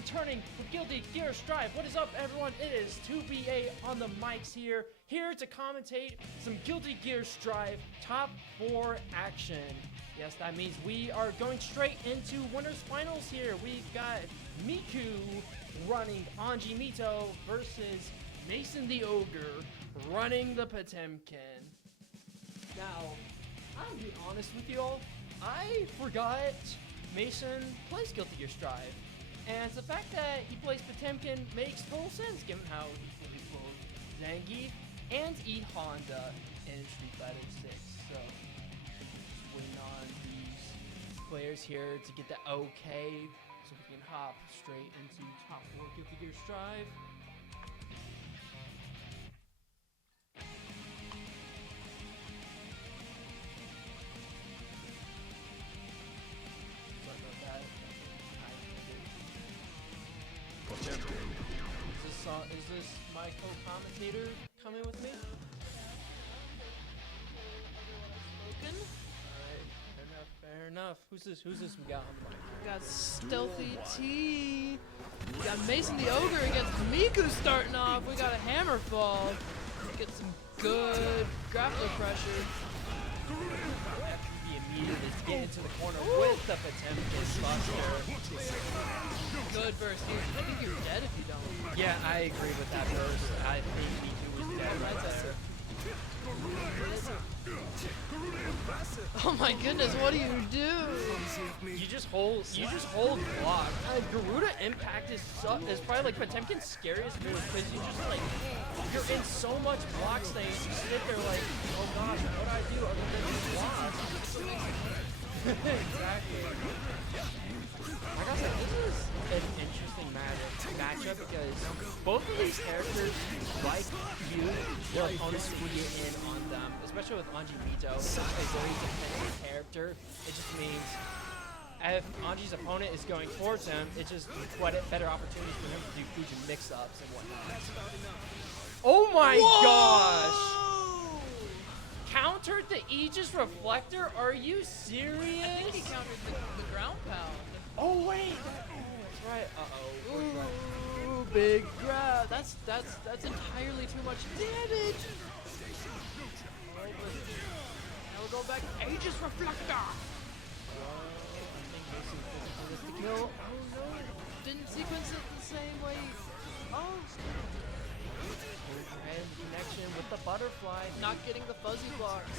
returning with Guilty Gear Strive. What is up, everyone? It is 2BA on the mics here to commentate some Guilty Gear Strive Top 4 action. Yes, that means we are going straight into winners finals here. We've got Miku running Anji Mito versus Mason the Ogre running the Potemkin. Now, I'll be honest with you all, I forgot Mason plays Guilty Gear Strive. And the fact that he plays Potemkin makes total sense given how he plays both Zangief and E Honda in Street Fighter 6. So, just waiting on these players here to get the okay so we can hop straight into top 4 Guilty Gear Strive. Is this my co-commentator coming with me? Alright, fair enough. Who's this we got on the mic? We got Stealthy T. We got Mason the Ogre against Miku starting off. We got a hammer fall. Get some good grappler pressure. Immediately to get into the corner with the Potemkin buster. Good burst. I think you're dead if you don't. Yeah, I agree with that burst. I think Miku was dead right there. Oh my goodness, what do you do? You just hold block. Garuda impact is probably like Potemkin's scariest move because you just like you're in so much block that you just sit there like, oh gosh, what do I do other than just block? Exactly. Like I said, this is an interesting matchup because both of these characters like you, their opponents to get in on them, especially with Anji Mito, a very dependent character. It just means if Anji's opponent is going towards him, it's just better opportunities for him to do Fujin mix-ups and whatnot. Oh my gosh! Countered the Aegis Reflector? Are you serious? I think he countered the ground pound. Oh wait! That's right. Uh-oh. Ooh, big grab. That's entirely too much damage. Now we're going back. Aegis Reflector. No. Oh no. Didn't sequence it the same way. Oh. And connection with the butterfly. Not getting the fuzzy blocks.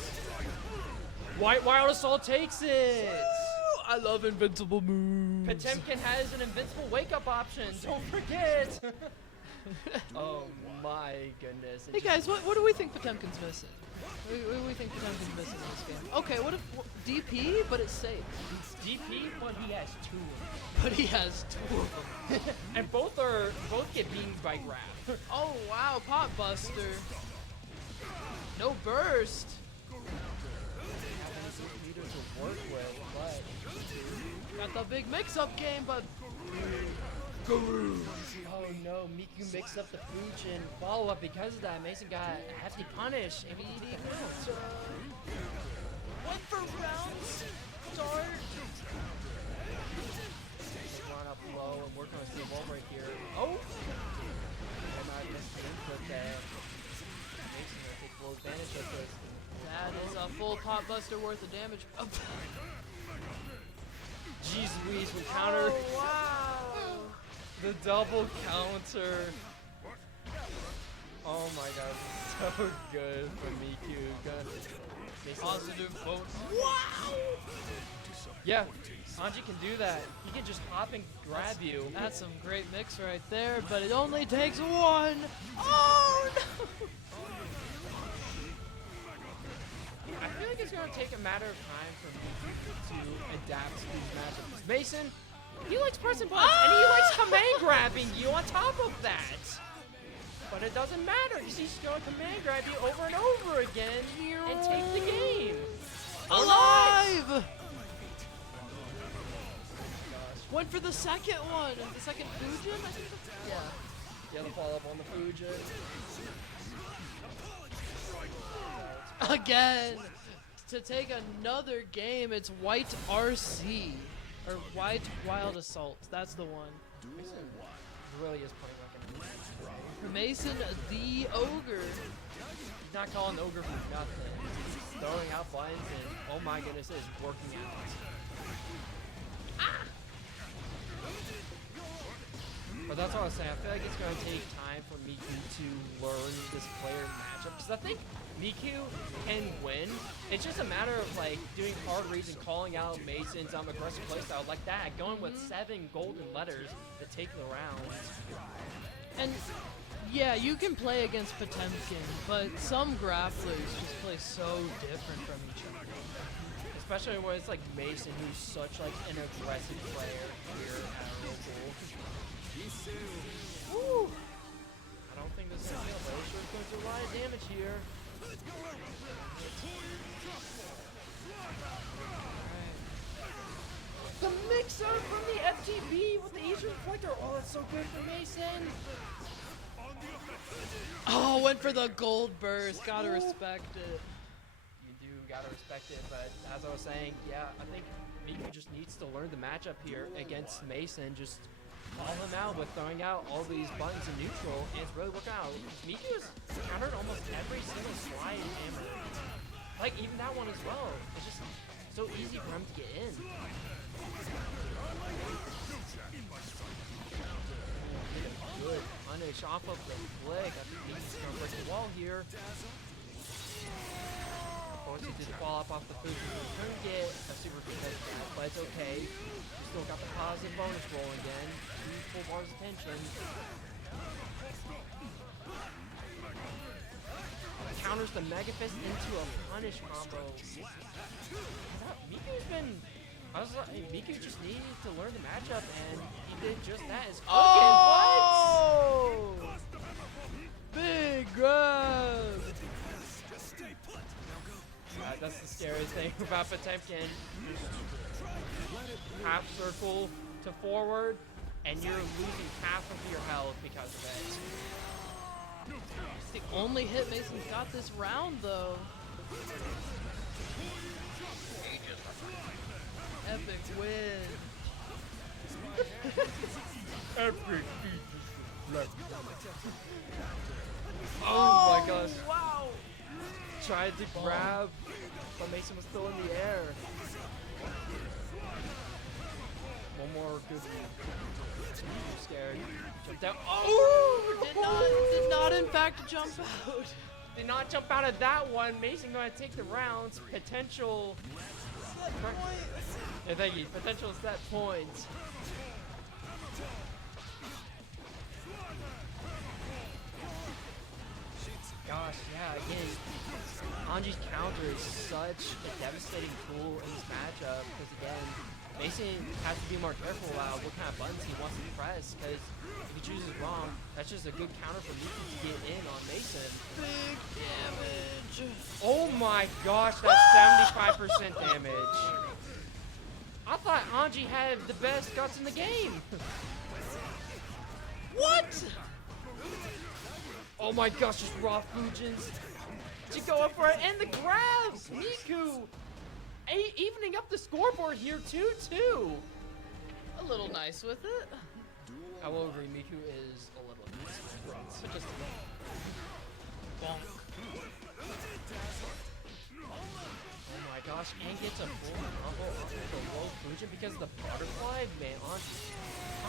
White Wild Assault takes it. Woo! I love invincible moves. Potemkin has an invincible wake-up option. Don't forget. Oh my goodness. Hey guys, what do we think Potemkin's missing? What do we think Potemkin's missing in this game? Okay, what if DP, but it's safe? DP, but he has 2 of them. But he has 2 of them. And both get beamed by grab. Oh wow, pot buster. No burst. To work with, but got the big mix-up game, but oh no, Miku mixed up the Fujin follow-up because of that. Mason got a hefty punish. Immediate counter. Went for rounds. Start. Run up low and work on a steel ball right here. Oh! And I missed the input there. Mason will take full advantage of this. That is a full pot buster worth of damage. Oh. Jeez Louise, we counter. Oh, wow. The double counter. Oh my god, so good for Miku. Positive vote. Wow! Yeah, Anji can do that. He can just hop and grab you. That's some great mix right there, but it only takes 1. Oh no! I feel like it's going to take a matter of time for Miku to adapt to these matchups. Mason, he likes pressing buttons, and he likes command grabbing you on top of that. But it doesn't matter, because he's going to command grab you over and over again and take the game. Alive! Went for the second one. The second Fujin, I think. Yeah, the follow-up on the Fujin. Again, to take another game, it's White RC. Or White Wild Assault. That's the one. Mason really is playing like an ogre. Mason the ogre. He's not calling ogre for nothing. He's throwing out buttons and oh my goodness, it is working out. Ah! But that's what I was saying. I feel like it's going to take time for Miku to learn this player matchup. Because I think Miku can win. It's just a matter of like doing hard reads and calling out Mason's aggressive playstyle like that. Going with 7 golden letters to take the round. And yeah, you can play against Potemkin, but some grapplers just play so different from each other. Especially when it's like Mason, who's such like an aggressive player here at Ramlethal. Woo! I don't think this is gonna kill, but it sure is going to do a lot of damage here. The mixer from the FTB with the Eastern Reflector. Oh, that's so good for Mason. Oh, went for the gold burst. Gotta respect it. You do gotta respect it, but as I was saying, yeah, I think Miku just needs to learn the matchup here against Mason. Just call him out with throwing out all these buttons in neutral, and it's really working out. Miku has countered almost every single slide hammer. Like, even that one as well. It's just so easy for him to get in. Good punish off of the flick. I think he's going to break the wall here. Of course, he did fall up off the food. He couldn't get a super good but it's okay. He still got the positive bonus roll again. 2 full bars of tension. Counters the Mega Fist into a punish combo. Miku's been... I was like, hey, Miku just needed to learn the matchup, and he did just that. Is oh! Big grab! That's the scariest thing about Potemkin. Half circle to forward, and you're losing half of your health because of it. It's the only hit Mason's got this round, though. Epic win. Epic. Oh my gosh. Wow. Tried to grab, but Mason was still in the air. One more good one. I'm scared. Jumped out. Oh! Did not in fact jump out. Did not jump out of that one. Mason going to take the rounds. Potential. Yeah, thank you. Potential set points. Gosh, yeah, again, Anji's counter is such a devastating tool in this matchup because, again, Mason has to be more careful about what kind of buttons he wants to press because if he chooses wrong, that's just a good counter for Miku to get in on Mason. Big damage. Oh my gosh, that's 75% damage. I thought Anji had the best guts in the game. What? Oh my gosh, just raw Fujins to go up for it, and the grabs! Miku evening up the scoreboard here, 2-2. A little nice with it. I will agree, Miku is a little nice with it. So just a little. Bonk. Oh my gosh, and gets a full combo off of the low Fujin because of the butterfly. Man,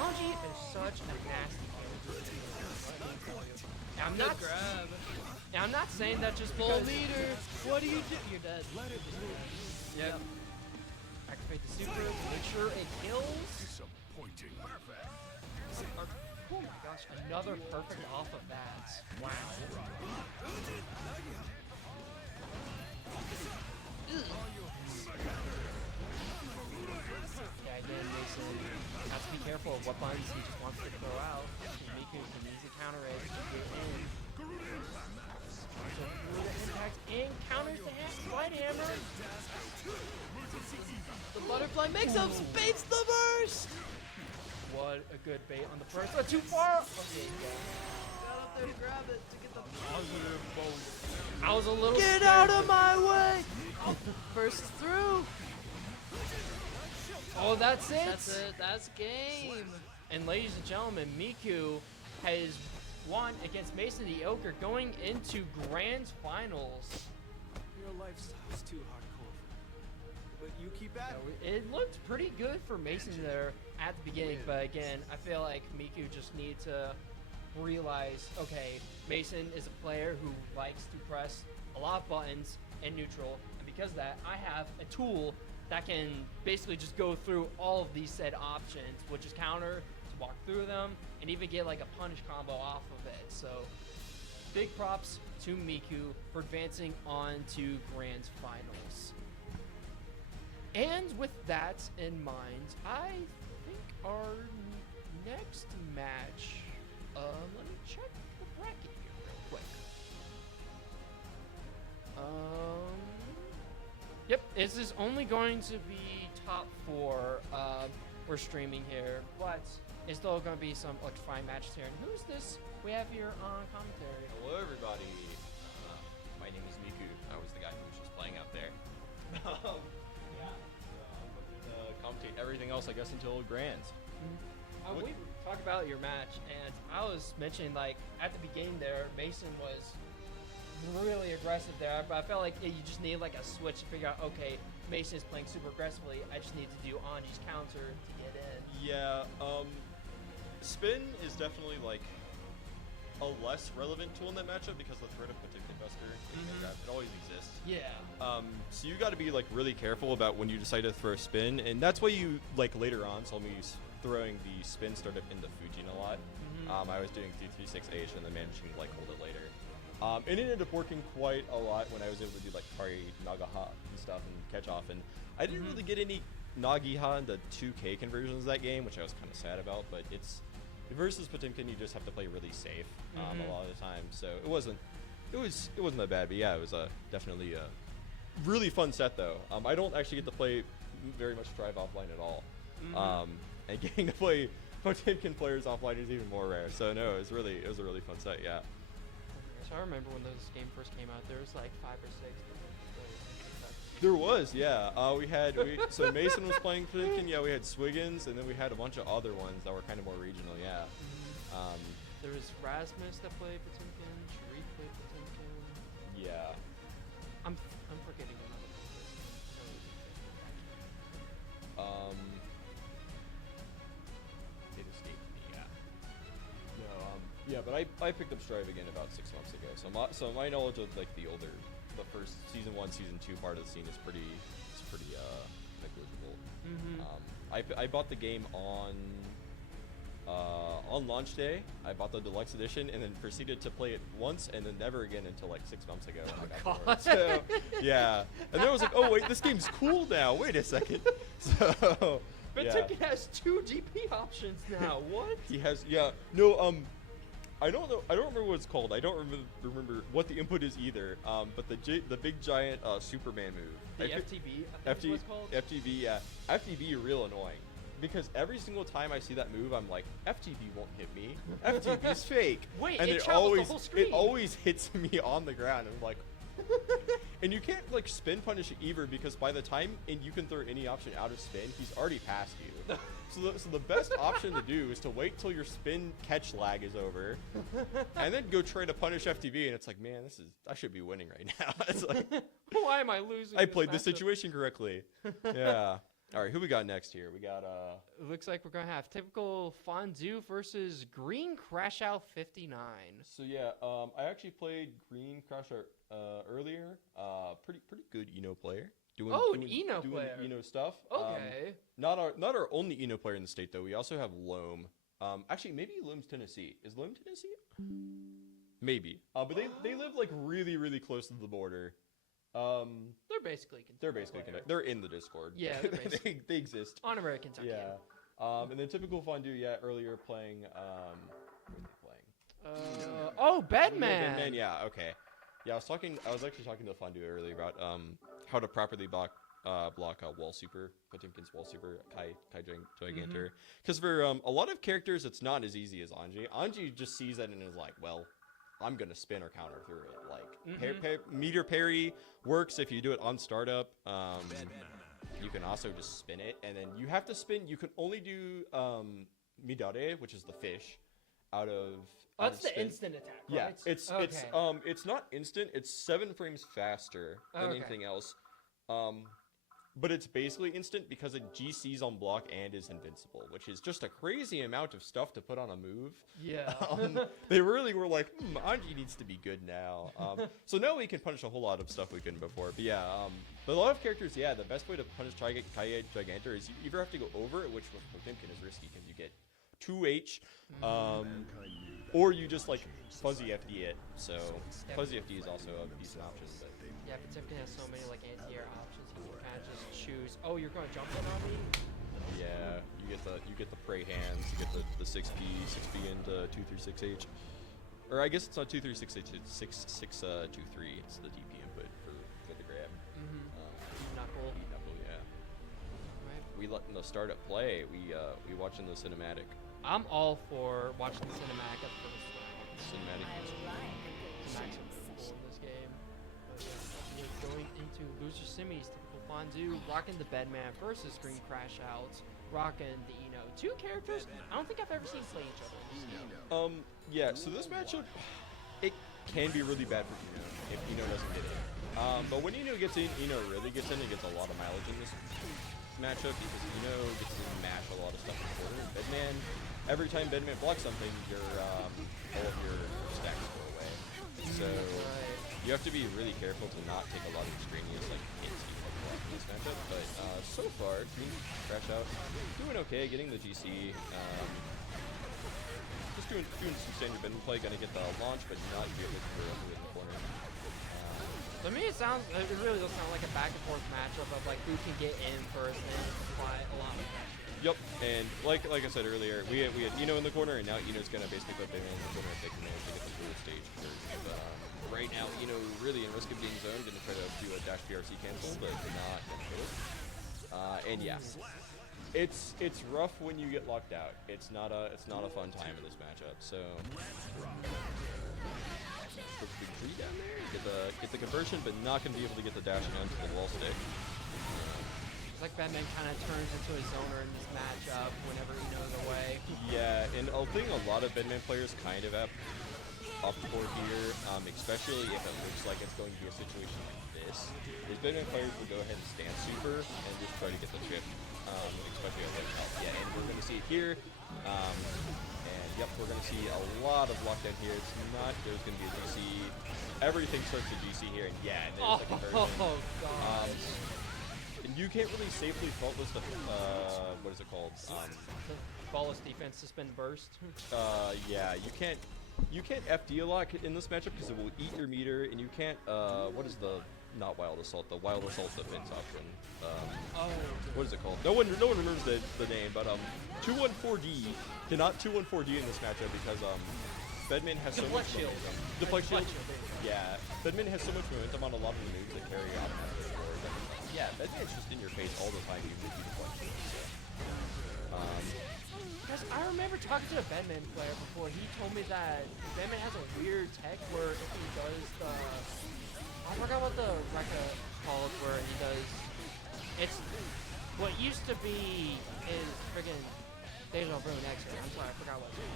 Anji is such a nasty character. I'm not grab. And I'm not saying that just Full because... meter. What do you do? You're dead. Yep. Activate the super. Make sure it kills. Disappointing. Oh my gosh, another perfect off of that. Wow. Yeah, again, Mason has to be careful of what buttons he just wants to throw out. Miku can easily counter it to get in. So through the impact and counters the slide hammer. The butterfly makes up space the burst. What a good bait on the first. Too far. Okay, Got up there to grab it to get the positive bonus. I was a little Get scared, out of my way! Oh, burst through. Oh, that's it. That's it. That's game. And ladies and gentlemen, Miku has won against Mason the Ogre going into Grand Finals. Your lifestyle is too hardcore, but you keep at it. It looked pretty good for Mason there at the beginning, but again, I feel like Miku just needs to realize, okay, Mason is a player who likes to press a lot of buttons in neutral, and because of that, I have a tool that can basically just go through all of these said options, which is counter, to walk through them, and even get like a punish combo off of it. So big props to Miku for advancing on to Grand Finals. And with that in mind, I think our next match, let me check the bracket here real quick. Yep, this is only going to be top 4. We're streaming here, but it's still going to be some electrifying matches here. And who's this we have here on commentary? Hello, everybody. My name is Miku. I was the guy who was just playing out there. I'm going to commentate everything else, I guess, until Grands. We talked about your match, and I was mentioning, like, at the beginning there, Mason was really aggressive there, but I felt like you just need, like, a switch to figure out, okay, Mason is playing super aggressively, I just need to do Anji's counter to get in. Yeah, spin is definitely, like, a less relevant tool in that matchup because the threat of Potemkin Buster, it always exists. Yeah. So you got to be, like, really careful about when you decide to throw a spin, and that's why you, like, later on saw me throwing the spin startup into Fujin a lot. I was doing 336H and then managing to, like, hold it later. It ended up working quite a lot when I was able to do, like, Kari Nagaha and stuff and catch off, and I didn't really get any Nagiha into 2K conversions of that game, which I was kind of sad about, but it's versus Potemkin, you just have to play really safe a lot of the time, so it wasn't that bad, but yeah, it was definitely a really fun set though. I don't actually get to play very much Drive offline at all, and getting to play Potemkin players offline is even more rare. So no, it was a really fun set, yeah. So I remember when this game first came out, there was like 5 or 6 different players. There was, yeah. So Mason was playing Potemkin, yeah. We had Swiggins, and then we had a bunch of other ones that were kind of more regional, yeah. There was Rasmus that played Potemkin, Sharif played Potemkin. Yeah. I'm forgetting another one. It escaped me, yeah. No, yeah, but I picked up Strive again about 6 months ago. So my knowledge of like the first season 1, season 2 part of the scene is pretty negligible. I bought the game on launch day. I bought the deluxe edition and then proceeded to play it once and then never again until like 6 months ago. When I got bored. So yeah, and then I was like, oh wait, this game's cool now. Wait a second. So. Potemkin has 2 GP options now. What? He has, yeah. No, I don't know. I don't remember what it's called. I don't remember what the input is either. But the big giant Superman move. The FTB. I think it's called. FTB, yeah. FTB real annoying because every single time I see that move, I'm like, FTB won't hit me. FTB's fake. Wait, and it travels the whole screen. It always hits me on the ground. I'm like. And you can't like spin punish it either because by the time you can throw any option out of spin, he's already past you. So the best option to do is to wait till your spin catch lag is over, and then go try to punish FTB. And it's like, man, I should be winning right now. It's like, why am I losing? I played this situation correctly. Yeah. All right, who we got next here? We got It looks like we're gonna have typical Fondue versus Green Crash Out 59. So yeah, I actually played Green Crash Out earlier. Pretty good Eno player. Doing Eno stuff. Okay. Not our only Eno player in the state though. We also have Loam. Actually, maybe Loam's Tennessee. Is Loam Tennessee? Maybe. But they live like really close to the border. They're basically connected. They're in the Discord. Yeah, they exist. Honorary Kentucky. Yeah. And then typical Fondue. Yeah, earlier playing. What are they playing? Bedman. Bedman. Yeah. Okay. Yeah, I was actually talking to Fondue earlier about how to properly block wall super, Potemkin's wall super, Kai Gigantor. Because for a lot of characters, it's not as easy as Anji. Anji just sees that and is like, well, I'm gonna spin or counter through it. Like meter parry works if you do it on startup. You can also just spin it, and then you have to spin. You can only do Midare, which is the fish, out of. Oh, out that's of the spin. instant attack, Yeah, right? it's not instant. It's 7 frames faster than Okay. anything else. But it's basically instant because it GCs on block and is invincible, which is just a crazy amount of stuff to put on a move. Yeah. They really were like, Anji needs to be good now. So now we can punish a whole lot of stuff we couldn't before. But yeah, but a lot of characters, yeah, the best way to punish Kaie Gigantor is you either have to go over it, which with Potemkin is risky because you get 2H, or you just like fuzzy FD it. So fuzzy FD is also a decent option. But Yeah, Potemkin has so many like anti-air options. You can kind of just choose. Oh, you're gonna jump in on me? yeah, you get the prey hands, you get the 6P into 236H. Or I guess it's not 236H, it's 6623. It's the DP input for the grab. Knuckle. Knuckle, yeah. Right. We letting the start at play. We watching the cinematic. I'm all for watching the cinematic at first round. Cinematic. Cinematics are really cool in this game. But we're going into Loser Simmy's typical fondue, rocking the Bedman versus Green Crash Out, rocking the two characters I don't think I've ever seen play each other in this game. Yeah. So this matchup, it can be really bad for Eno if Eno doesn't get in. But when Eno gets in, Eno really gets in and gets a lot of mileage in this matchup because Eno gets to mash a lot of stuff in the corner. Bedman, every time Bedman blocks something, all of your stacks go away. So you have to be really careful to not take a lot of extraneous like hits in this matchup. But so far, Green Crash Out doing okay, getting the GC. Just doing some standard Bedman play, gonna get the launch, but not be able to throw it in the corner. To me, it really does sound like a back and forth matchup of like who can get in first and apply a lot of pressure. Yep, and like I said earlier, we had Eno in the corner, and now Eno's gonna basically put Bedman in the corner and take advantage to get the full stage first. Right now, Eno really in risk of being zoned, gonna try to do a dash PRC cancel, but not gonna do it. And yeah, it's rough when you get locked out. It's not a fun time in this matchup. So put the tree down there, get the conversion, but not gonna be able to get the dash onto the wall stick. It's like Bedman kind of turns into a zoner in this matchup whenever Eno's away. Yeah, and I think a lot of Bedman players kind of have up for here, especially if it looks like it's going to be a situation like this. Is Bedman players will go ahead and stand super and just try to get the chip, especially at health. Yeah, and we're going to see it here. And yep, we're going to see a lot of lockdown here. It's not, there's going to be a GC. Everything starts to GC here, and yeah, and there's the conversion. Oh, God. And you can't really safely faultless the, what is it called? Flawless defense, suspend burst. Yeah, you can't FD a lot in this matchup because it will eat your meter, and you can't, what is the, not Wild Assault, the Wild Assault defense option. What is it called? No one remembers the name, but 214D cannot 214D in this matchup because Bedman has so much momentum. Deflect shield. Yeah, Bedman has so much momentum on a lot of the moves that carry automatic forward. Yeah, Bedman's just in your face all the time, even if you deflect shield. Guys, I remember talking to a Bedman player before. He told me that Bedman has a weird tech where if he does the, I forgot what the Rekka called, where he does, it's what used to be is friggin' Deja Vu and X-Ray. I'm sorry, I forgot what it was.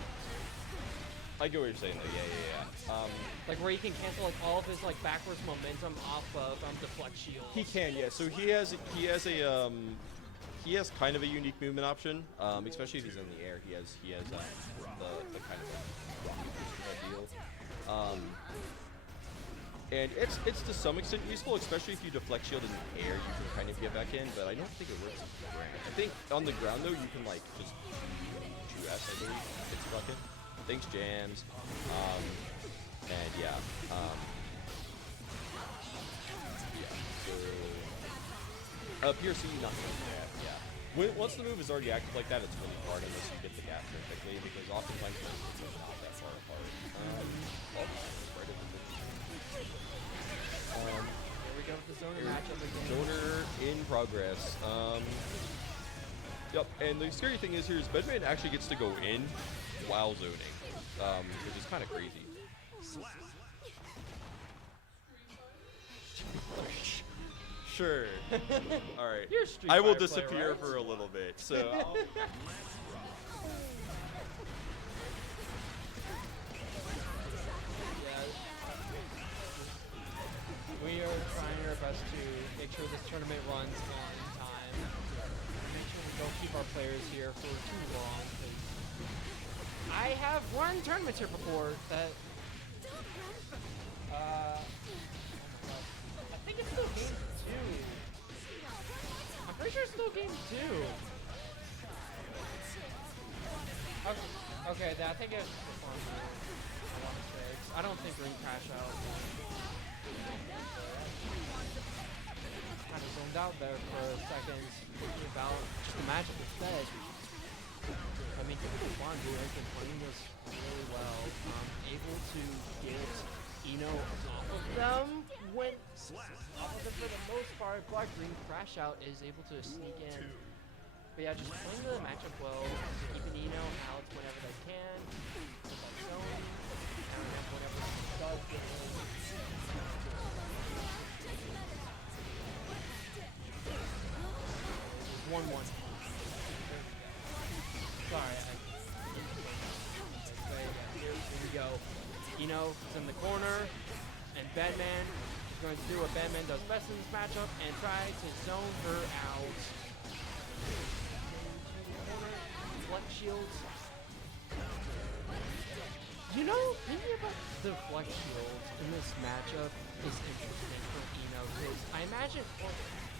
I get what you're saying though, yeah. Like where he can cancel like all of his like backwards momentum off of deflect shield. He can, yeah. So he has kind of a unique movement option, especially if he's in the air. He has the kind of deal. And it's to some extent useful, especially if you deflect shield in the air. You can kind of get back in, but I don't think it works on the ground. I think on the ground though, you can like just 2S, I believe. It's fucking. Thanks, Jams. And yeah. So PRC not doing that. Yeah. Once the move is already active like that, it's really hard unless you get the gap perfectly because oftentimes it's not that far apart. Here we go with the zoner matchup again. Zoner in progress. Yep, and the scary thing is here is Bedman actually gets to go in while zoning, which is kind of crazy. Sure. All right. You're a Street I will Fighter player, disappear right? for a little bit. So tournament runs on time. Make sure we don't keep our players here for too long, because I have run tournaments here before that. I think it's still game 2. I'm pretty sure it's still game 2. Okay, I think it's fun. I don't think Ring Crash Out. Kind of zoned out there for a second, thinking about just the matchup instead. I mean, TypicalFondue has been playing this really well. Able to get off of them off of them for the most part, but Green Crash Out is able to sneak in. But yeah, just playing the matchup well, keeping out whenever they can. Zone, whenever he does get in. 1-1. Sorry, here we go. Is in the corner, and Bedman is going to do what Bedman does best in this matchup and try to zone her out. Flex shields. Thinking about the flex shields in this matchup is interesting for because I imagine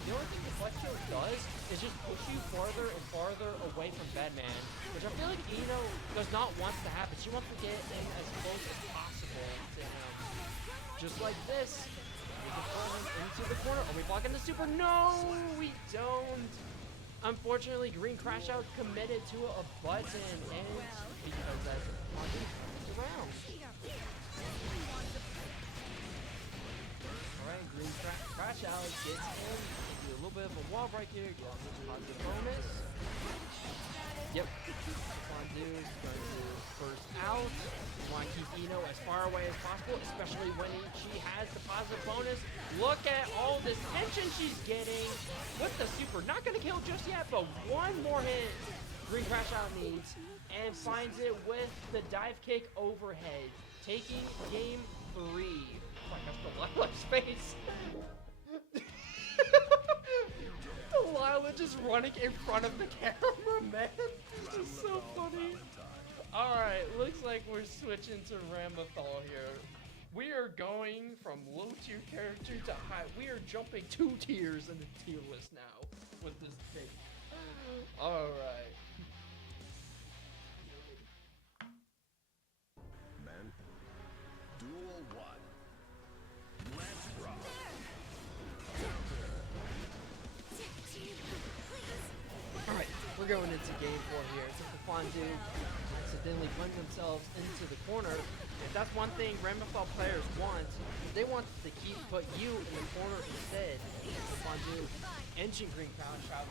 the only thing the flex shield does is just push you farther and farther away from Bedman, which I feel like does not want to happen. She wants to get in as close as possible to him. Just like this. We can pull him into the corner. Are we blocking the super? No, we don't. Unfortunately, Green Crash Out committed to a button, and because that's around. Alright, Green Crash Out gets in. Do a little bit of a wall break here. Get on this positive bonus. Yep. TypicalFondue is going to first out. You want to keep as far away as possible, especially when she has the positive bonus. Look at all this tension she's getting with the super. Not going to kill just yet, but one more hit Green Crash Out needs, and finds it with the dive kick overhead, taking game 3. Oh my gosh, Delilah's face. Delilah just running in front of the camera, man. This is so funny. Alright, looks like we're switching to Ramlethal here. We are going from low tier character to high. We are jumping 2 tiers in the tier list now with this pick. Alright. Men, duel 1. Let's rock. Alright, we're going into game 4 here. TypicalFondue accidentally blend themselves into the corner. If that's one thing Ramlethal players want, they want to put you in the corner instead. TypicalFondue, engine Green Crash Out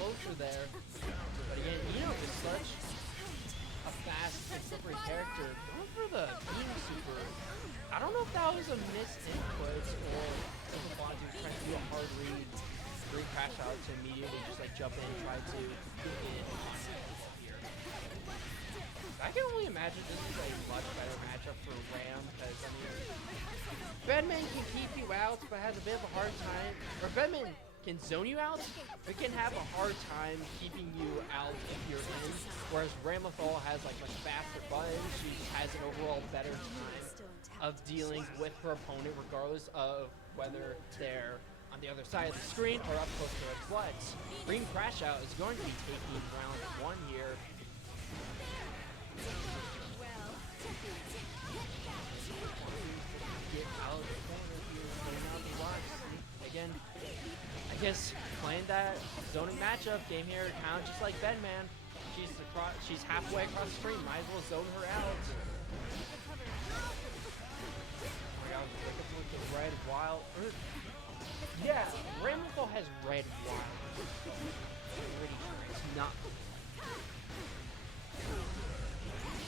closer there. But again, is such a fast and slippery character. Going for the beam super. I don't know if that was a missed input or TypicalFondue trying to do a hard read. Green Crash Out to immediately just jump in and try to get in on here. I can only imagine this is a much better matchup for Ram, because Bedman can keep you out but has a bit of a hard time, or Bedman can zone you out but can have a hard time keeping you out if you're in, whereas Ramlethal has much faster buttons. She has an overall better time of dealing with her opponent regardless of whether they're on the other side of the screen or up close to her butt. Green Crash Out is going to be taking round 1 here. Get out of the corner here, playing out the blocks. Again, I guess playing that zoning matchup game here, kind of just like Bedman. She's halfway across the screen, might as well zone her out. Oh my god, look at red wild. Yeah, Ramlethal has red wild. It's not.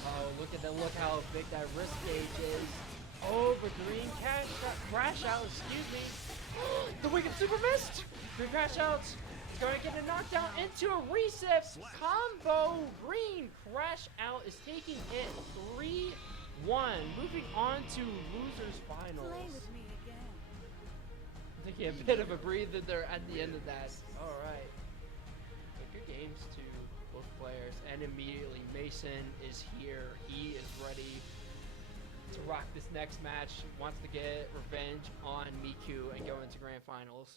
Oh, look how big that wrist gauge is. Oh, but Green Crash Out, excuse me. The wicked super missed. Green Crash Out is going to get a knockdown into a reset combo. Green Crash Out is taking hit 3-1, moving on to losers finals. taking a bit of a breather there at the end of that. All right. Good games to both players. And immediately Mason is here. He is ready to rock this next match. Wants to get revenge on Miku and go into grand finals.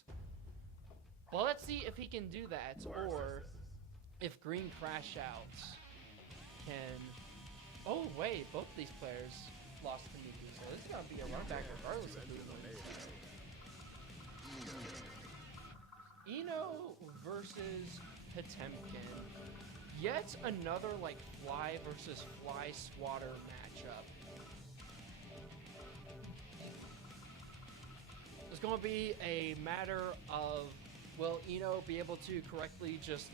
Well, let's see if he can do that, or if Green Crash Out can... Oh, wait, both these players lost to Miku, so this is going to be a run back regardless of who wins. Eno versus Potemkin. Yet another, like, fly versus fly swatter matchup. It's going to be a matter of, will Eno be able to correctly just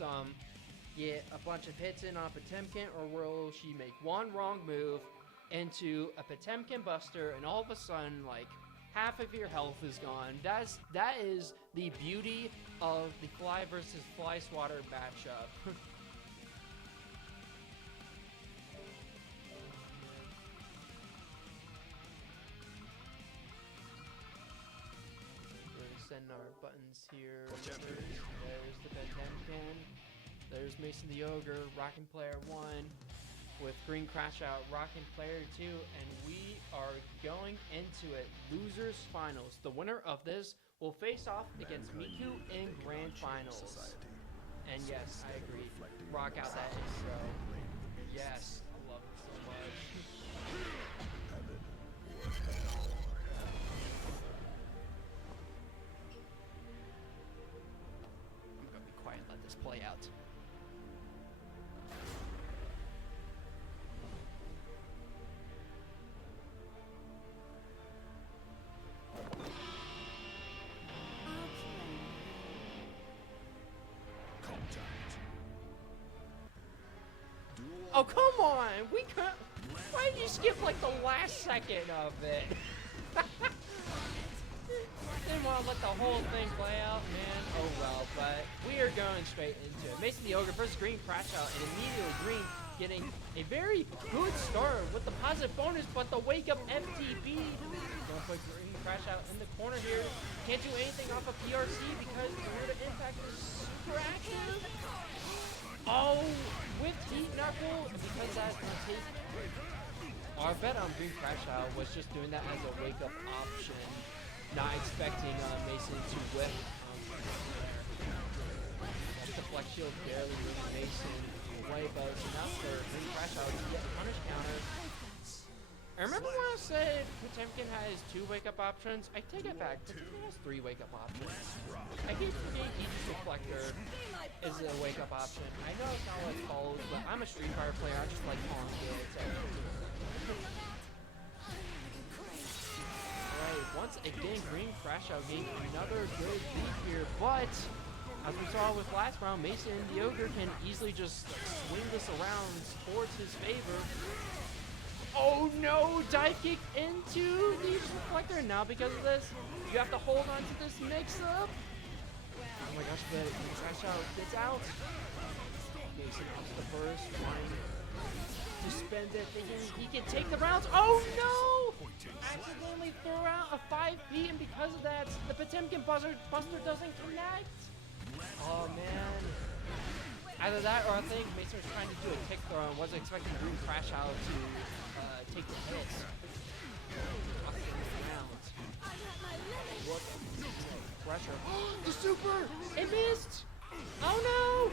get a bunch of hits in on Potemkin, or will she make one wrong move into a Potemkin buster, and all of a sudden, like, half of your health is gone. That is the beauty of the fly versus fly swatter matchup. Send our buttons here. There's the Bedman. There's Mason the Ogre, rocking player 1, with Green Crash Out, rocking player 2, and we are going into it. Losers finals. The winner of this will face off against Miku in grand finals. And yes, I agree. Rock out that intro. Yes, I love it so much. Let this play out. Oh, come on! We can't. Why did you skip like the last second of it? Didn't want to let the whole thing play out, man. Oh well, but we are going straight into it. Mason the Ogre versus Green Crash Out, and immediately Green getting a very good start with the positive bonus, but the wake up FTB. Gonna put Green Crash Out in the corner here. Can't do anything off of PRC because the Root of Impact is super active. Oh, with Heat Knuckle, because that's gonna take. Our bet on Green Crash Out was just doing that as a wake up option. Not expecting Mason to whip. Just a flex shield barely moving Mason away, but enough for Green Crash Out to get a punish counter. I remember when I said Potemkin has 2 wake-up options. I take it back. Potemkin has 3 wake-up options. I keep forgetting Aegis Reflector is a wake-up option. I know it's not what it's called, but I'm a Street Fighter player. I just like calling it. Once again, Green Crash Out getting another good lead here, but as we saw with last round, Mason the Ogre can easily just swing this around towards his favor. Oh no! Dive kick into the Reflector. Now because of this, you have to hold on to this mix-up. Oh my gosh, but Green Crash Out gets out. Mason off the first, trying to spend it, thinking he can take the rounds. Oh no! Accidentally throw out a 5P, and because of that, the Potemkin buster doesn't connect. Oh man. Either that, or I think Mason was trying to do a kick throw and wasn't expecting Green Crash Out to take the hits. What pressure? The super! It missed! Oh no!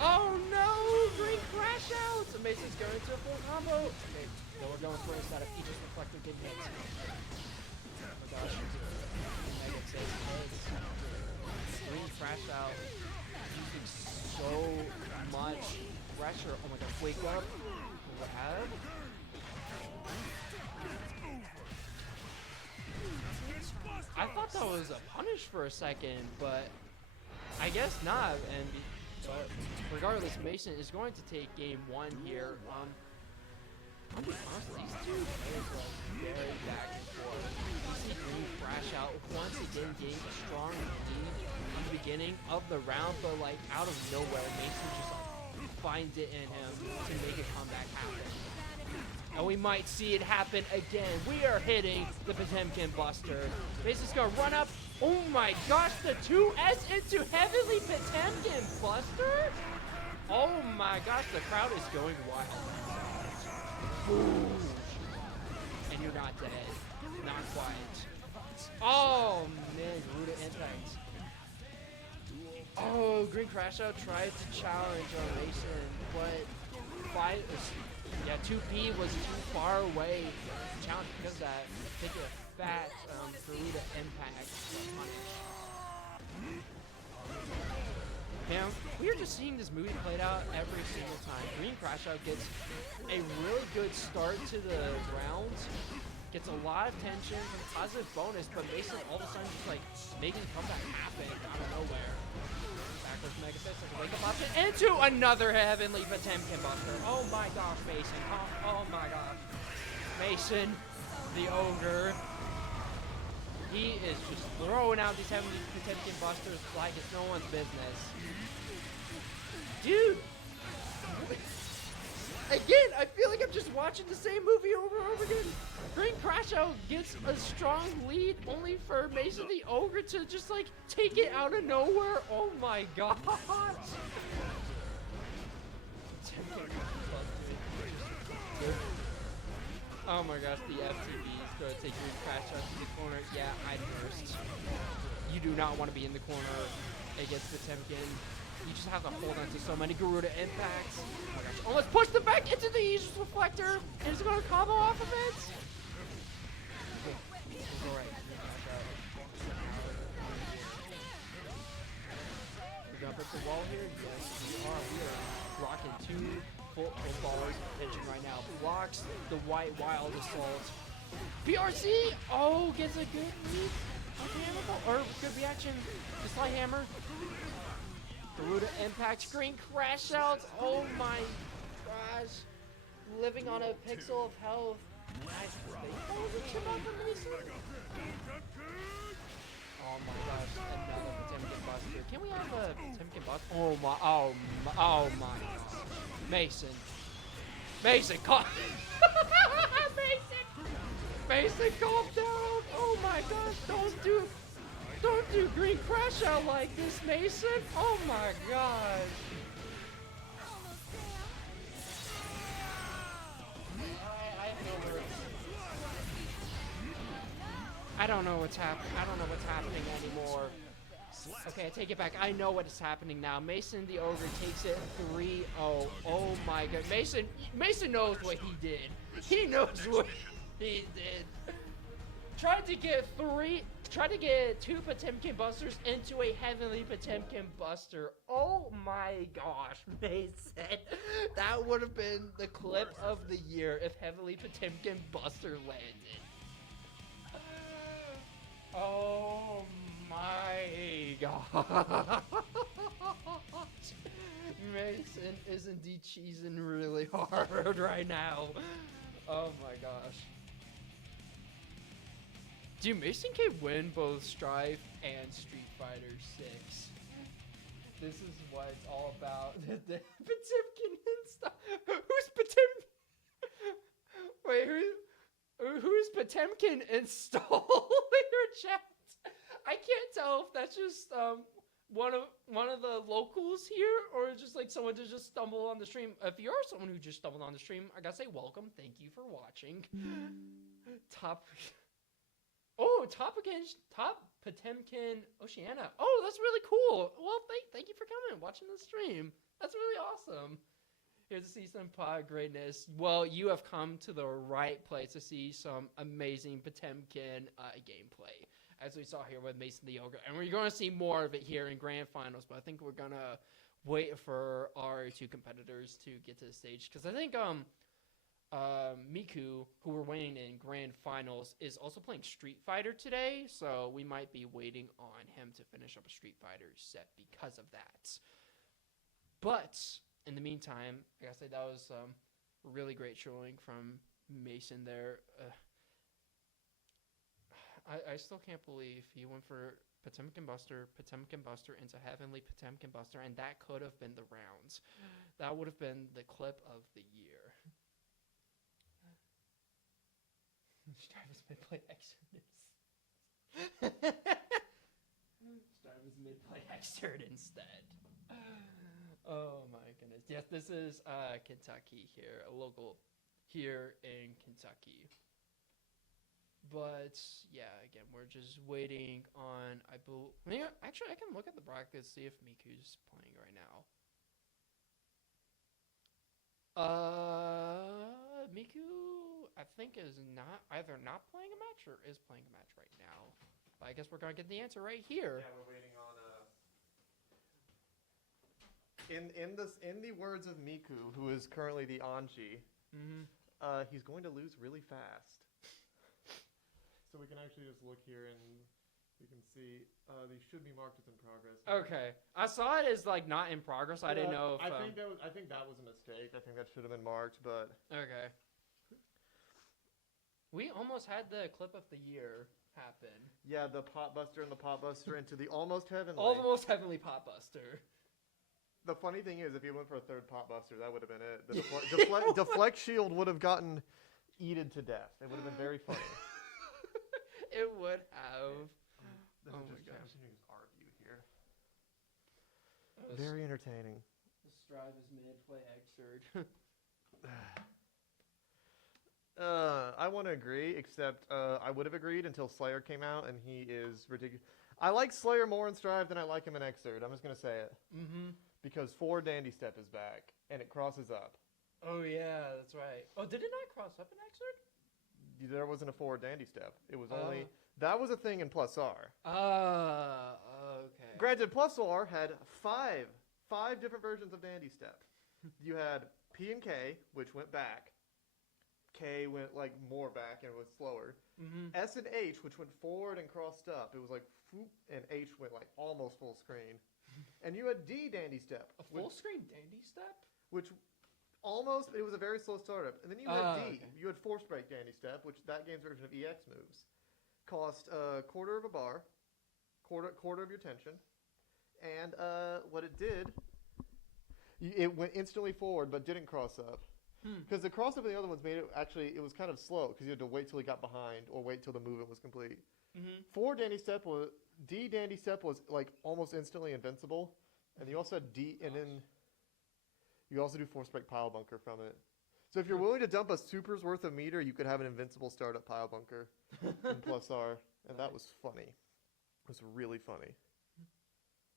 Oh no! Green Crash Out! So Mason's going to a full combo. Okay, so we're going for instead of Aegis Reflector getting hit. Oh my gosh. Mega saves hits. Green Crash Out using so much pressure. Oh my gosh, wake up. Grab. I thought that was a punish for a second, but I guess not. And regardless, Mason is going to take game 1 here. I'll be honest, these two players are very back and forth. You see Green Crash Out once again getting a strong lead in the beginning of the round, but like out of nowhere, Mason just finds it in him to make a comeback happen. And we might see it happen again. We are hitting the Potemkin Buster. Mason's gonna run up, Oh my gosh, the 2S into Heavenly Potemkin Buster? Oh my gosh, the crowd is going wild. Boom. And you're not dead. Not quite. Oh man, Garuda Impact. Oh, Green Crash Out tried to challenge on Mason, but 2P was too far away to challenge because of that. Take a fat Garuda Impact punish. Man, we are just seeing this movie played out every single time. Green Crash Out gets a really good start to the rounds, gets a lot of tension, some positive bonus, but Mason all of a sudden just like making comeback happen out of nowhere. Backwards Mega Six, like a wake up option into another Heavenly Potemkin Buster. Oh my gosh, Mason. Oh my gosh. Mason, the ogre. He is just throwing out these Heavenly Potemkin Busters like it's no one's business. Dude! Again, I feel like I'm just watching the same movie over and over again. Green Crash Out gets a strong lead only for Mason the Ogre to just like take it out of nowhere. Oh my gosh! Oh my gosh, the FTV is going to take Green Crash Out to the corner. Yeah, I nursed. You do not want to be in the corner against Potemkin. You just have to hold on to so many Garuda impacts. Oh my gosh, almost pushed it back into the Aegis Reflector. And it's going to combo off of it. Alright, we got up the wall here. Yes, we are. We are rocking two full ballers pitching right now. Blocks the White Wild Assault. BRC! Oh, gets a good lead. Or good reaction. The Sly Hammer. Garuda Impact, Green Crash Out. Oh my gosh. Living on a pixel of health. Nice mistake. Oh, the chip out from Mason. Oh my gosh. Another Potemkin Buster. Can we have a Potemkin Buster? Oh my gosh. Mason. Mason, calm. Mason, calm down. Oh my gosh. Don't do Green Crash Out like this, Mason! Oh my god! I don't know what's happening. I don't know what's happening anymore. Okay, I take it back. I know what is happening now. Mason the Ogre takes it 3-0. Oh my god. Mason knows what he did. He knows what he did. Tried to get two Potemkin Busters into a Heavenly Potemkin Buster. Oh my gosh, Mason. That would have been the clip of the year if Heavenly Potemkin Buster landed. Oh my gosh. Mason is indeed cheesing really hard right now. Oh my gosh. Dude, Mason can win both Strife and Street Fighter 6. This is what it's all about. The Potemkin install. Who's Potemkin? Wait, who's Potemkin install in your chat? I can't tell if that's just one of the locals here, or just like someone to just stumble on the stream. If you are someone who just stumbled on the stream, I gotta say welcome. Thank you for watching. Top Potemkin Oceania. Oh, that's really cool. Well, thank you for coming, watching the stream. That's really awesome. Here to see some pod greatness. Well, you have come to the right place to see some amazing Potemkin gameplay, as we saw here with Mason the Ogre. And we're going to see more of it here in Grand Finals, but I think we're going to wait for our two competitors to get to the stage, because I think Miku, who we're waiting in Grand Finals, is also playing Street Fighter today, so we might be waiting on him to finish up a Street Fighter set because of that. But in the meantime, I gotta say that was really great showing from Mason there. I still can't believe he went for Potemkin Buster into Heavenly Potemkin Buster, and that could have been the rounds. That would have been the clip of the year. Travis may play Exodus. mid-play Xrd instead. Oh my goodness. Yes, this is Kentucky here, a local here in Kentucky. But yeah, again, we're just waiting on. Actually, I can look at the brackets, see if Miku's playing right now. Miku, I think is either not playing a match or is playing a match right now. But I guess we're gonna get the answer right here. Yeah, we're waiting on. In the words of Miku, who is currently the Anji, he's going to lose really fast. So we can actually just look here and we can see these should be marked as in progress. Okay, I saw it as like not in progress. I didn't know if. I think that was a mistake. I think that should have been marked, but okay. We almost had the clip of the year happen. Yeah, the Potbuster and the Potbuster into the almost heavenly. Almost heavenly Potbuster. The funny thing is, if he went for a third Potbuster, that would have been it. The deflect shield would have gotten eaten to death. It would have been very funny. It would have. This Oh is my just gosh. Japanese art view here. Very entertaining. The Strive is mid-play Xrd. I want to agree, except I would have agreed until Slayer came out, and he is ridiculous. I like Slayer more in Strive than I like him in Xrd. I'm just going to say it. Mm-hmm. Because 4 Dandy Step is back, and it crosses up. Oh, yeah, that's right. Oh, did it not cross up in Xrd? There wasn't a 4 Dandy Step. It was only... That was a thing in Plus R. Okay. Granted, Plus R had five different versions of Dandy Step. You had P and K, which went back. K went like more back and was slower. Mm-hmm. S and H, which went forward and crossed up. It was like whoop, and H went like almost full screen. And you had D Dandy Step. A full screen Dandy Step? Which almost, it was a very slow startup. And then you had D. Okay. You had Force Break Dandy Step, which that game's version of EX moves. Cost a quarter of a bar, quarter of your tension. And what it did, it went instantly forward but didn't cross up. Because the cross up in the other ones made it actually, it was kind of slow because you had to wait till he got behind or wait till the movement was complete. Mm-hmm. 4 Dandy Step was, D Dandy Step was like almost instantly invincible. And you also had D, and then you also do Force Break Pile Bunker from it. So if you're willing to dump a super's worth of meter, you could have an invincible startup Pile Bunker in Plus R. And that was funny. It was really funny.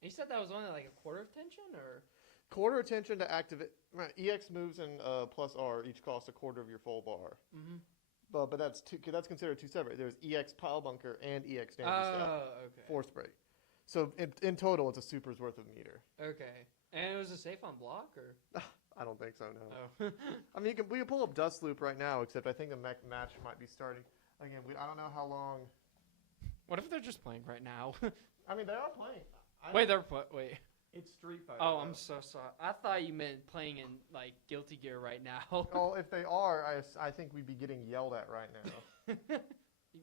You said that was only like a quarter of tension, or? Quarter attention to activate. Right, EX moves and Plus R each cost a quarter of your full bar. Mm-hmm. But that's considered two separate. There's EX Pile Bunker and EX Dandy Step. Okay. Force Break. So in total, it's a super's worth of meter. Okay. And it was a safe on block, or? I don't think so, no. Oh. I mean, we can pull up Dust Loop right now, except I think the match might be starting. Again, I don't know how long. What if they're just playing right now? I mean, they are playing. Wait. It's Street Fighter. Oh, I'm so sorry. I thought you meant playing in, like, Guilty Gear right now. Oh, if they are, I think we'd be getting yelled at right now.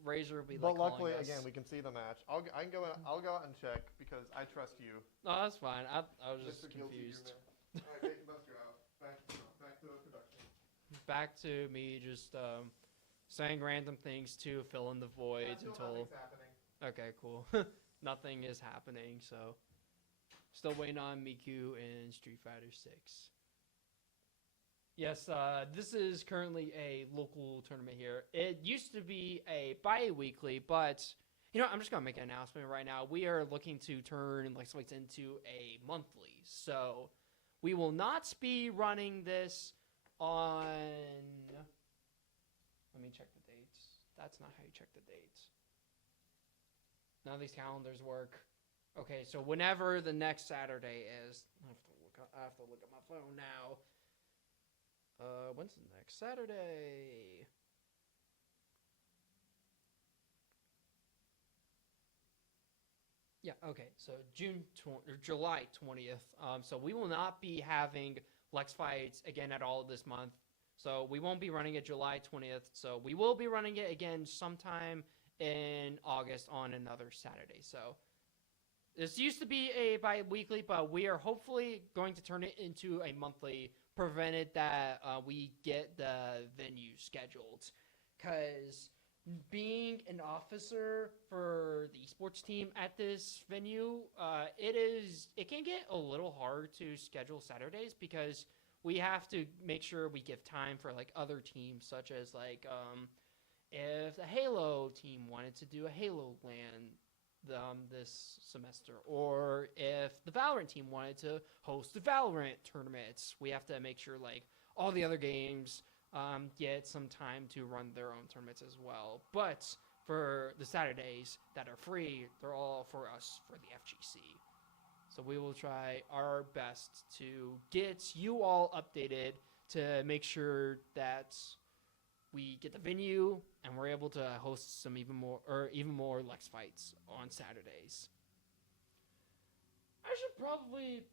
Razor will be like But luckily, calling us. again, we can see the match. I'll go out and check because I trust you. No, that's fine. I was just Mr. Guilty Gear confused. Man. All right, take the Buster out. Back to the production. Back to me just saying random things to fill in the voids until... Nothing's happening. Okay, cool. Nothing is happening, so... Still waiting on Miku in Street Fighter 6. Yes, this is currently a local tournament here. It used to be a bi-weekly, but... You know, I'm just going to make an announcement right now. We are looking to turn like Spikes into a monthly. So, we will not be running this on... Let me check the dates. That's not how you check the dates. None of these calendars work. Okay, so whenever the next Saturday is... I have to look at my phone now. When's the next Saturday? Yeah, okay, so July 20th. So we will not be having Lex Fights again at all this month. So we won't be running it July 20th. So we will be running it again sometime in August on another Saturday. So this used to be a bi-weekly, but we are hopefully going to turn it into a monthly, provided that we get the venue scheduled. Because being an officer for the esports team at this venue, it can get a little hard to schedule Saturdays because we have to make sure we give time for like other teams, such as like if the Halo team wanted to do a Halo LAN this semester, or if the Valorant team wanted to host the Valorant tournaments, we have to make sure like all the other games get some time to run their own tournaments as well. But for the Saturdays that are free, they're all for us for the FGC. So we will try our best to get you all updated to make sure that we get the venue and we're able to host some even more Lex fights on Saturdays. I should probably...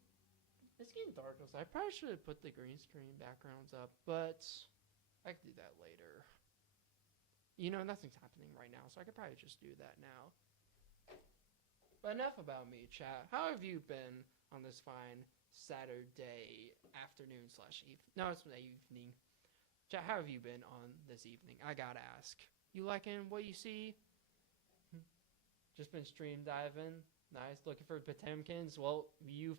It's getting dark outside. I probably should put the green screen backgrounds up, but I could do that later. You know, nothing's happening right now, so I could probably just do that now. But enough about me, chat. How have you been on this fine Saturday afternoon / evening? No, it's evening. Chat, how have you been on this evening? I gotta ask. You liking what you see? Just been stream diving. Nice. Looking for Potemkins. Well, you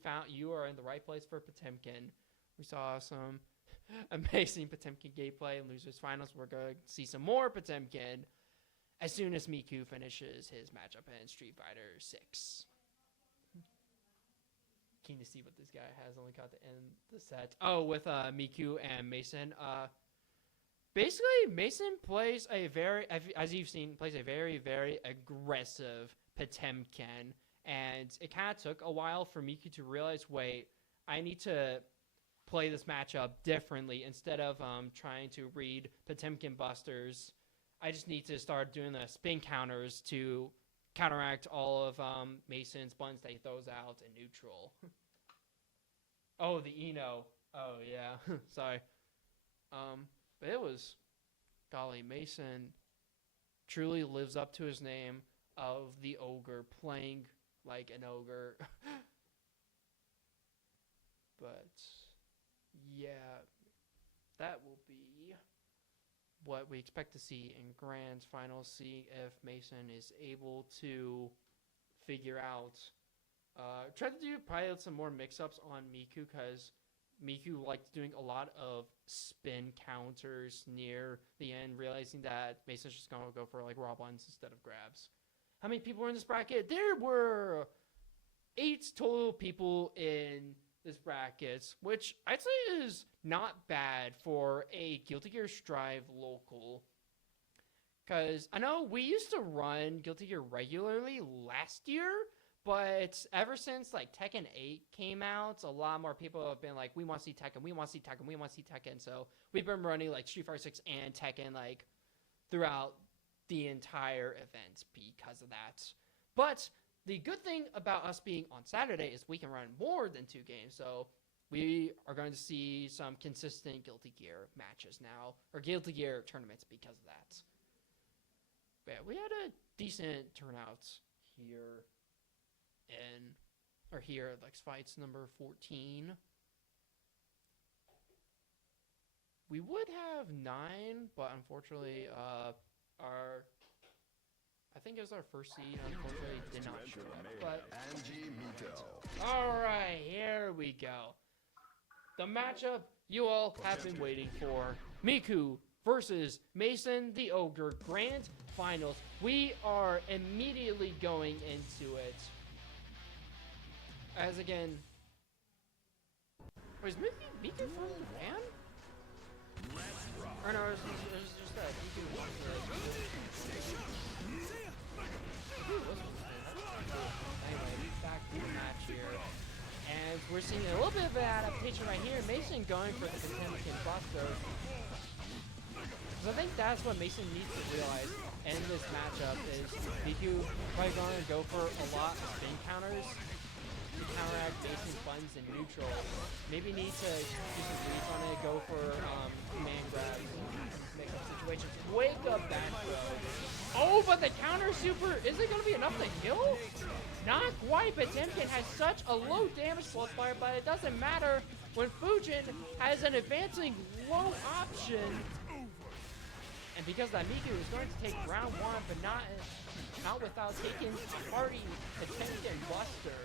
are in the right place for Potemkin. We saw some amazing Potemkin gameplay in Losers Finals. We're going to see some more Potemkin as soon as Miku finishes his matchup in Street Fighter 6. Keen to see what this guy has. Only got to end the set. Oh, with Miku and Mason. Basically, Mason plays a very, as you've seen, plays a very, very aggressive Potemkin. And it kind of took a while for Miku to realize, wait, I need to play this matchup differently. Instead of trying to read Potemkin busters, I just need to start doing the spin counters to counteract all of Mason's buttons that he throws out in neutral. Oh, the Eno. Oh, yeah. Sorry. But it was, golly, Mason truly lives up to his name of the ogre, playing like an ogre. But yeah, that will be what we expect to see in Grand Finals. See if Mason is able to figure out, try to do probably some more mix-ups on Miku, because Miku liked doing a lot of spin counters near the end, realizing that Mason's just going to go for like raw buns instead of grabs. How many people were in this bracket? There were 8 total people in this bracket, which I'd say is not bad for a Guilty Gear Strive local. Because I know we used to run Guilty Gear regularly last year, but ever since like Tekken 8 came out, a lot more people have been like, we want to see Tekken, we want to see Tekken, we want to see Tekken. So we've been running like Street Fighter 6 and Tekken like throughout the entire event because of that. But the good thing about us being on Saturday is we can run more than 2 games. So we are going to see some consistent Guilty Gear matches now, or Guilty Gear tournaments because of that. But yeah, we had a decent turnout here at Lex Fights number 14. We would have 9, but unfortunately, I think it was our first seed, unfortunately did not show up. But Anji, Miku. alright, here we go. The matchup you all have been waiting for. Miku versus Mason the Ogre Grand Finals. We are immediately going into it. As again, was Miku from Japan? Or no, it was just that Miku was anyway, back to the match here. And we're seeing a little bit of an adaptation right here. Mason going for the Potemkin buster. Because I think that's what Mason needs to realize in this matchup is Miku probably going to go for a lot of spin counters to counteract Mason's buttons in neutral. Maybe need to do some reads on it, go for command grabs, make up situations. Wake up back throw. Oh, but the counter super, is it going to be enough to kill? Not quite. Potemkin has such a low damage slot fire, but it doesn't matter when Fujin has an advancing low option. And And because that Miku is going to take round 1, but not without taking a hearty Potemkin buster.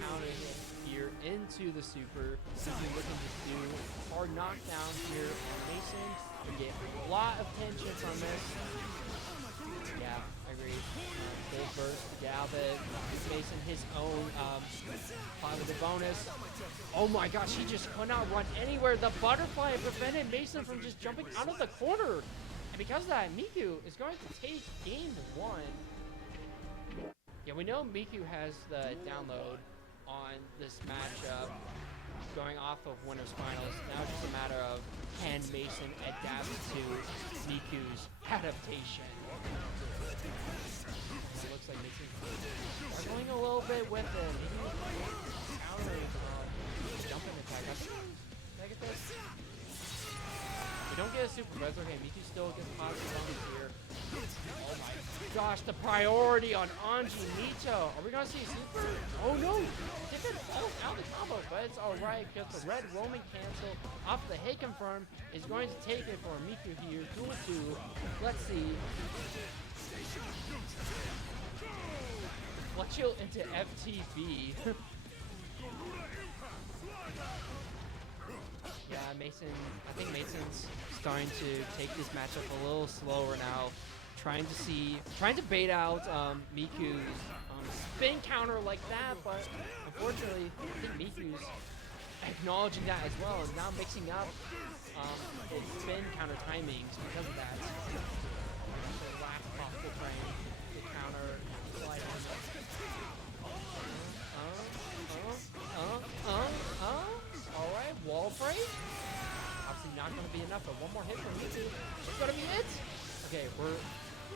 Counter hit here into the super. Simply looking to do a hard knockdown here on Mason. We get a lot of tension from this. Yeah, I agree. Full burst, Galvin, Mason his own positive bonus. Oh my gosh, he just could not run anywhere. The butterfly prevented Mason from just jumping out of the corner. And because of that, Miku is going to take game 1. Yeah, we know Miku has the download on this matchup going off of Winners Finals. Now it's just a matter of can Mason adapt to Miku's adaptation. It looks like Mason's struggling a little bit with it. Maybe countering jumping attack. Did I get this? We don't get a super res. Okay, Miku still gets positive bonus here. Oh my gosh, the priority on Anji Mito. Are we gonna see super? Oh no! Get it out of the combo, but it's alright because the red roaming cancel off the hit confirm is going to take it for Miku here. 2-2. Let's see. Let's chill into FTB. Yeah, Mason. I think Mason's starting to take this matchup a little slower now, trying to bait out Miku's spin counter like that, but unfortunately, I think Miku's acknowledging that as well, and now mixing up his spin counter timings because of that. The last possible frame, the counter slide on. Alright, wall break. Obviously not going to be enough, but one more hit from Miku. It's going to be it. Okay, we're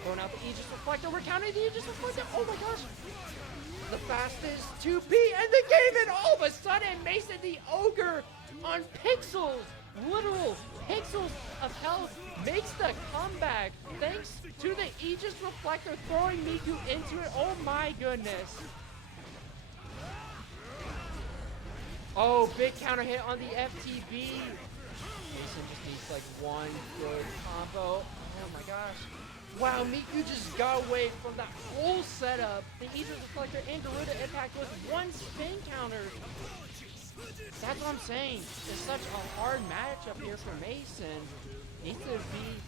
throwing out the Aegis Reflector. We're counting the Aegis Reflector. Oh my gosh. The fastest 2P in the game, and all of a sudden, Mason the Ogre on pixels, literal pixels of health, makes the comeback thanks to the Aegis Reflector throwing Miku into it. Oh my goodness. Oh, big counter hit on the FTB. Mason just needs like one good combo. Oh my gosh. Wow, Miku just got away from that whole setup. The Aegis Reflector and Garuda Impact with one spin counter. That's what I'm saying. It's such a hard matchup here for Mason. Needs to be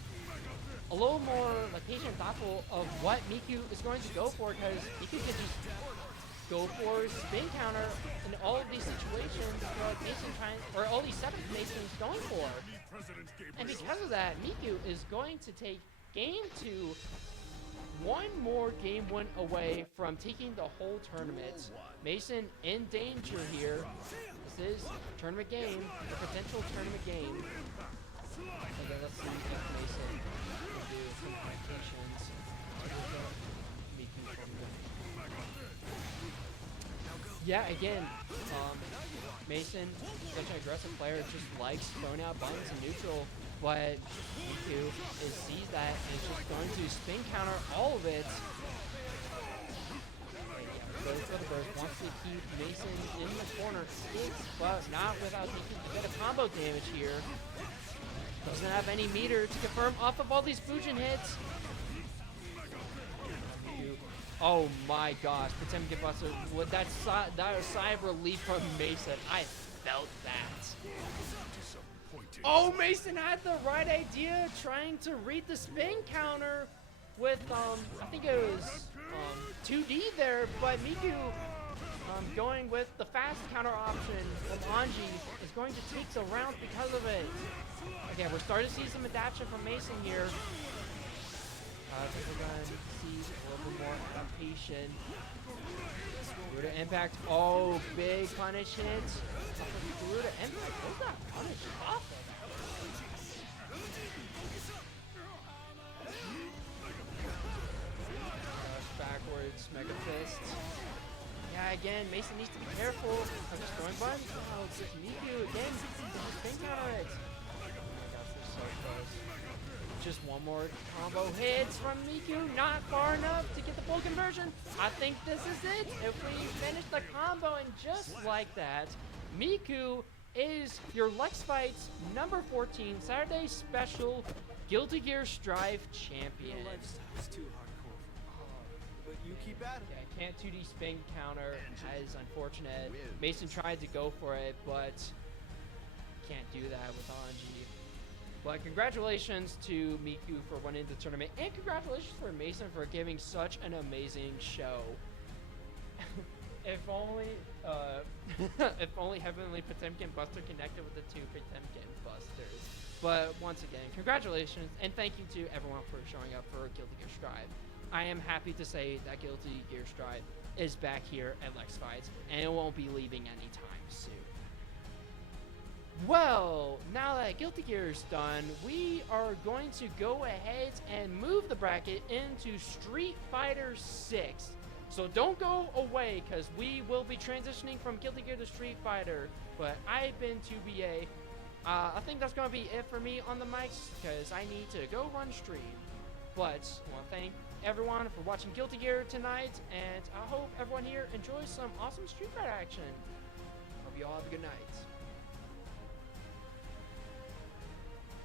a little more like patient and thoughtful of what Miku is going to go for, because Miku can just go for spin counter in all of these situations where Mason or all these setups Mason's going for. And because of that, Miku is going to take game 2, one more game 1 away from taking the whole tournament. Mason in danger here. This is a tournament game, a potential tournament game. Okay, let's see if Mason can do some plantations. Yeah, again, Mason, such an aggressive player, just likes throwing out buttons in neutral, but Miku sees that and is just going to spin counter all of it. Goes for the burst, wants to keep Mason in the corner, but not without taking a bit of combo damage here. Doesn't have any meter to confirm off of all these Fujin hits. Oh my gosh, Potemkin Buster, that was sigh of relief from Mason. I felt that. Oh, Mason had the right idea, trying to read the spin counter with, I think it was 2D there, but Miku going with the fast counter option from Anji is going to take the round because of it. Okay, we're starting to see some adaptation from Mason here. I think we're going to see a little bit more adaptation. Garuda Impact. Oh, big punish hit. Garuda Impact. What's that punish off of? Backwards, Mega Fist. Yeah, again, Mason needs to be careful of just throwing buttons. Oh, it's just Miku again. Just spin counter it. Oh my gosh, they're so close. Just one more combo hits from Miku, not far enough to get the full conversion. I think this is it. If we finish the combo, and just like that, Miku is your Lex Fights number 14 Saturday special Guilty Gear Strive champion. Your lifestyle is too hardcore for me. But you keep at it. Okay, can't 2D spin counter. That is unfortunate. Mason tried to go for it, but can't do that with Anji. But congratulations to Miku for winning the tournament, and congratulations for Mason for giving such an amazing show. If only, if only Heavenly Potemkin Buster connected with the two Potemkin Busters. But once again, congratulations, and thank you to everyone for showing up for Guilty Gear Strive. I am happy to say that Guilty Gear Strive is back here at Lex Fights, and it won't be leaving anytime soon. Well, now that Guilty Gear is done, we are going to go ahead and move the bracket into Street Fighter 6. So don't go away, because we will be transitioning from Guilty Gear to Street Fighter. But I've been 2BA. I think that's going to be it for me on the mics, because I need to go run stream. But I want to thank everyone for watching Guilty Gear tonight, and I hope everyone here enjoys some awesome Street Fighter action. Hope you all have a good night.